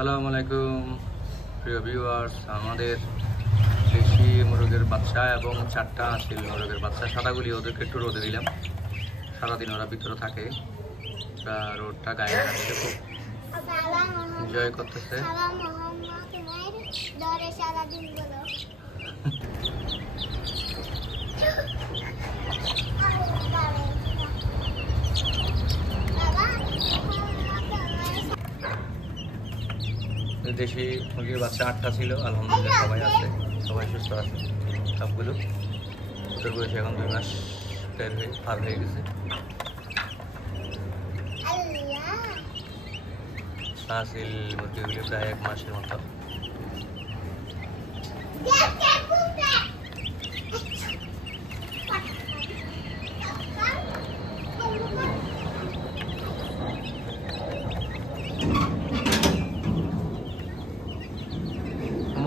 আসসালামু আলাইকুম প্রিয় ভিউয়ার্স। আমাদের দেশি মোরগের বাচ্চা এবং 4টা আসিল মোরগের বাচ্চা সাদাগুলি ওদেরকে একটু রোদে দিলাম। সারাদিন ওরা ভিতরে থাকে, রোদটা গায়ে লাগছে, খুব এনজয় করতেছে। দেশি মুরগির বাচ্চা 8টা ছিল, আলহামদুলিল্লাহ সবাই আছে, সবাই সুস্থ আছে সবগুলো। ওদের বয়স এখন 2 মাস পার হয়ে গেছে। আসিল মুরগিগুলি প্রায় 1 মাসের মতো।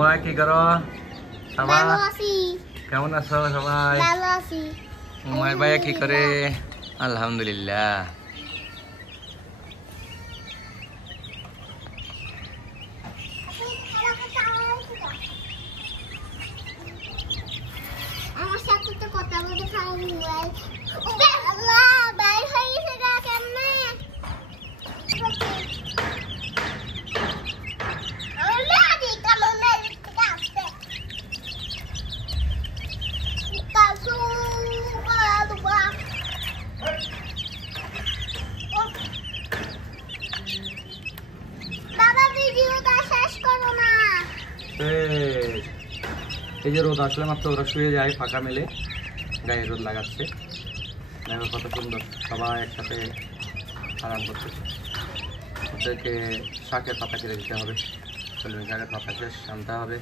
তোমরা কি করো? সবাই কেমন আছো? সবাই উমায়ের ভাইয়া কি করে? আলহামদুলিল্লাহ। আমার সাথে তো কথা বলতে পারো মোবাইল। বাইরে হয়ে গেছে গা কেমনে? এই যে রোদ আসলে মাত্র ওরা শুয়ে যায়, ফাঁকা মেলে গায়ে রোদ লাগাচ্ছে। দেখো কত সুন্দর, সবাই একসাথে আরাম করতেছে। ওদেরকে শাকের পাতা কেটে দিতে হবে, কলমি শাকের পাতা শেষ আনতে হবে।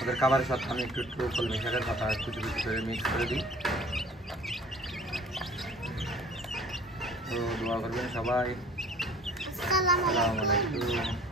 ওদের খাবারের সাথে আমি একটু কলমি শাকের পাতা কুচি কুচি করে মিক্স করে দিই। তো দোয়া করবেন সবাই। আসসালামু আলাইকুম।